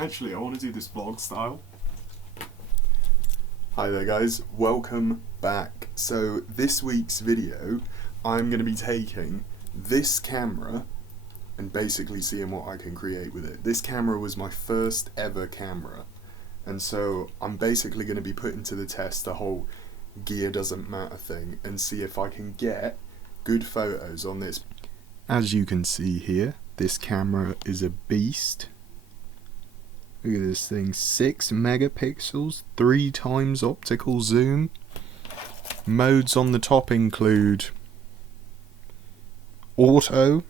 Actually, I want to do this vlog style. Hi there guys, welcome back. So this week's video, I'm going to be taking this camera and basically seeing what I can create with it. This camera was my first ever camera, and so I'm basically going to be putting to the test the whole gear doesn't matter thing and see if I can get good photos on this. As you can see here, this camera is a beast. Look at this thing, 6 megapixels, 3 times optical zoom. Modes on the top include auto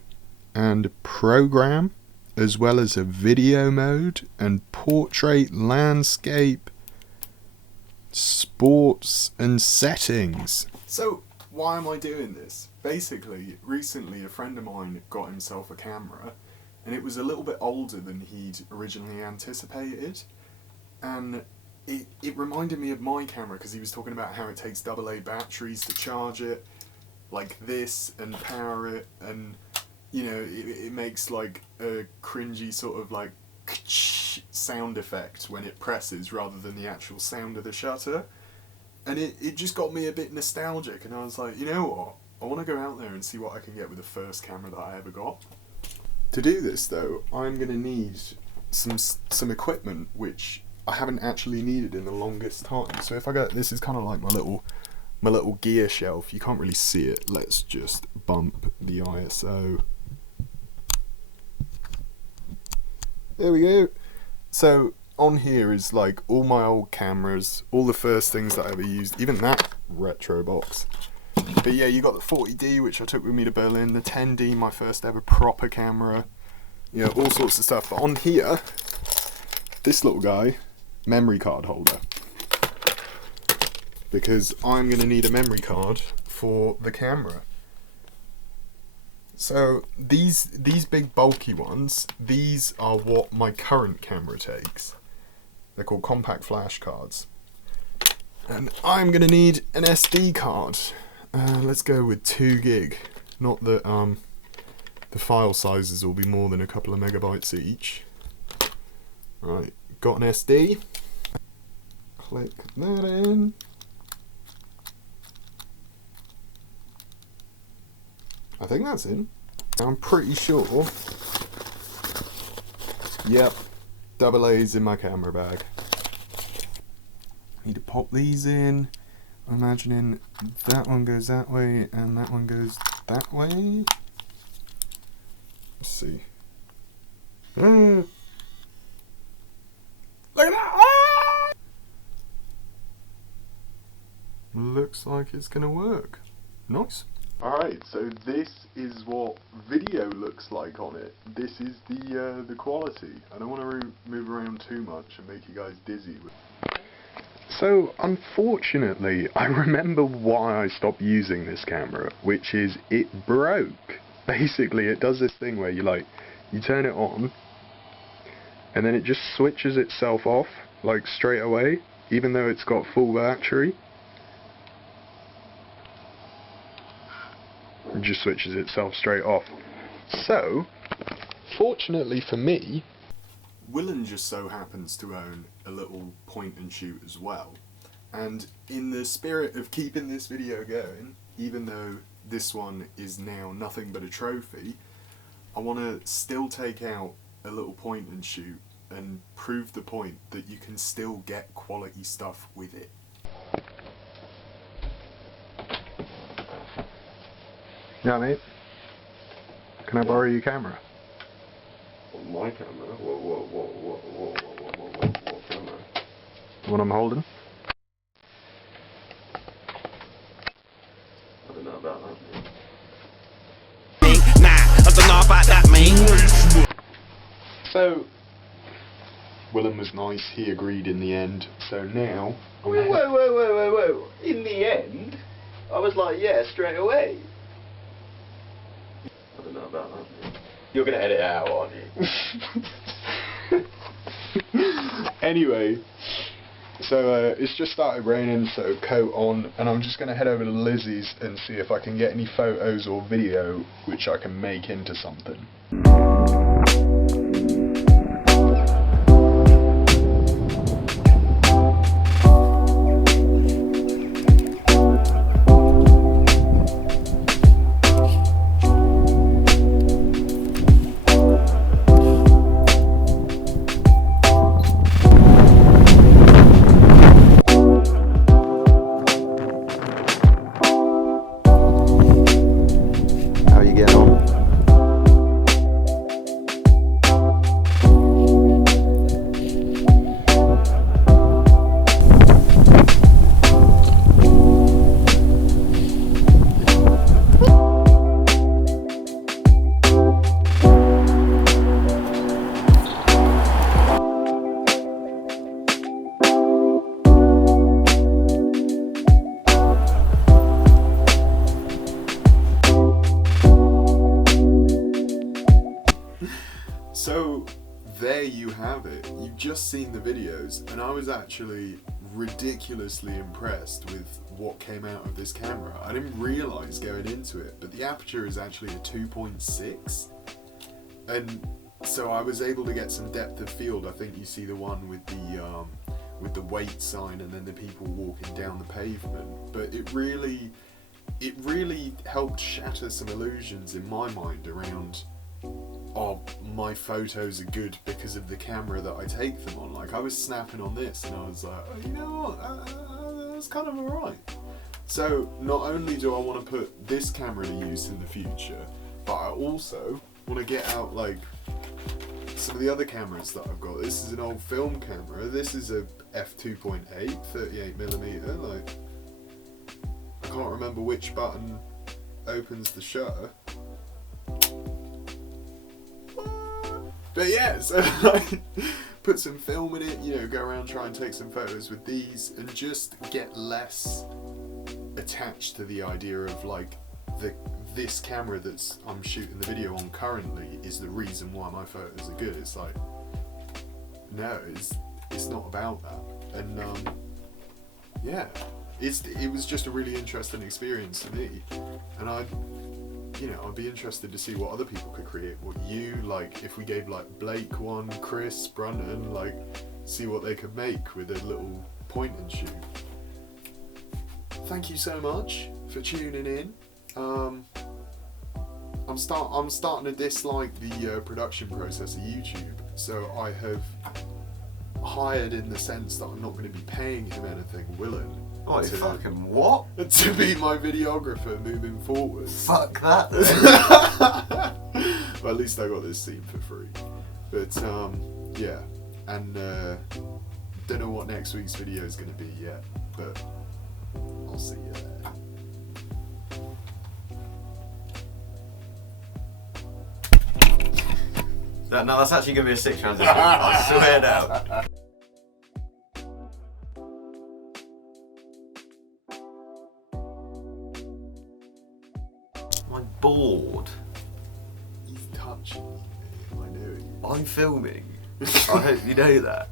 and program, as well as a video mode and portrait, landscape, sports and settings. So why am I doing this? Basically, recently a friend of mine got himself a camera, and it was a little bit older than he'd originally anticipated, and it reminded me of my camera because he was talking about how it takes AA batteries to charge it like this and power it, and you know, it makes like a cringy sort of like sound effect when it presses rather than the actual sound of the shutter, and it just got me a bit nostalgic, and I was like, you know what, I want to go out there and see what I can get with the first camera that I ever got. To do this though, I'm going to need some equipment which I haven't actually needed in the longest time. So if I go, this is kind of like my little gear shelf. You can't really see it. Let's just bump the ISO. There we go. So on here is like all my old cameras, all the first things that I ever used, even that retro box. But yeah, you got the 40D, which I took with me to Berlin, the 10D, my first ever proper camera, you know, all sorts of stuff. But on here, this little guy, memory card holder, because I'm going to need a memory card for the camera. So these big bulky ones, these are what my current camera takes. They're called compact flash cards. And I'm going to need an SD card. Let's go with 2 gig. Not that the file sizes will be more than a couple of megabytes each. Right, got an SD. Click that in. I think that's in. I'm pretty sure. Yep, AA's in my camera bag. Need to pop these in. I'm imagining that one goes that way and that one goes that way. Let's see. Look at that! Ah! Looks like it's gonna work. Nice. Alright, so this is what video looks like on it. This is the quality. I don't want to move around too much and make you guys dizzy with. So, unfortunately, I remember why I stopped using this camera, which is it broke. Basically, it does this thing where you turn it on, and then it just switches itself off, like straight away, even though it's got full battery. It just switches itself straight off. So, fortunately for me, Willen just so happens to own a little point and shoot as well, and in the spirit of keeping this video going, even though this one is now nothing but a trophy, I want to still take out a little point and shoot and prove the point that you can still get quality stuff with it. Yeah, mate, can I borrow your camera? My camera? What camera? The one I'm holding? I don't know about that. Nah, I don't know about that, mate. So, Willen was nice, he agreed in the end, so now... Whoa. In the end, I was like, yeah, straight away. I don't know about that. You're going to edit it out, aren't you? Anyway, so it's just started raining, so coat on, and I'm just going to head over to Lizzie's and see if I can get any photos or video which I can make into something. have it. You've just seen the videos, and I was actually ridiculously impressed with what came out of this camera. I didn't realise going into it, but the aperture is actually a 2.6, and so I was able to get some depth of field. I think you see the one with the weight sign and then the people walking down the pavement, but it really helped shatter some illusions in my mind around, oh, my photos are good because of the camera that I take them on. Like, I was snapping on this and I was like, oh, you know what, that's kind of alright. So not only do I want to put this camera to use in the future, but I also want to get out like some of the other cameras that I've got. This is an old film camera. This is a f2.8 38mm. Like, I can't remember which button opens the shutter. But yeah, so I put some film in it, you know, go around, try and take some photos with these, and just get less attached to the idea of like this camera that's I'm shooting the video on currently is the reason why my photos are good. It's like, no, it's not about that. And yeah, it was just a really interesting experience to me, and I'd be interested to see what other people could create. What you like, if we gave like Blake one, Chris, Brunton, like, see what they could make with a little point and shoot. Thank you so much for tuning in. I'm starting to dislike the production process of YouTube, so I have hired, in the sense that I'm not going to be paying him anything, Willen. Oh, fucking what? To be my videographer moving forward. Fuck that then. Well, at least I got this scene for free. But yeah, and don't know what next week's video is going to be yet, but I'll see you there. No, that's actually going to be a 6 transition. I swear now. I'm bored. He's touching me. I know. I'm filming. I hope you know that.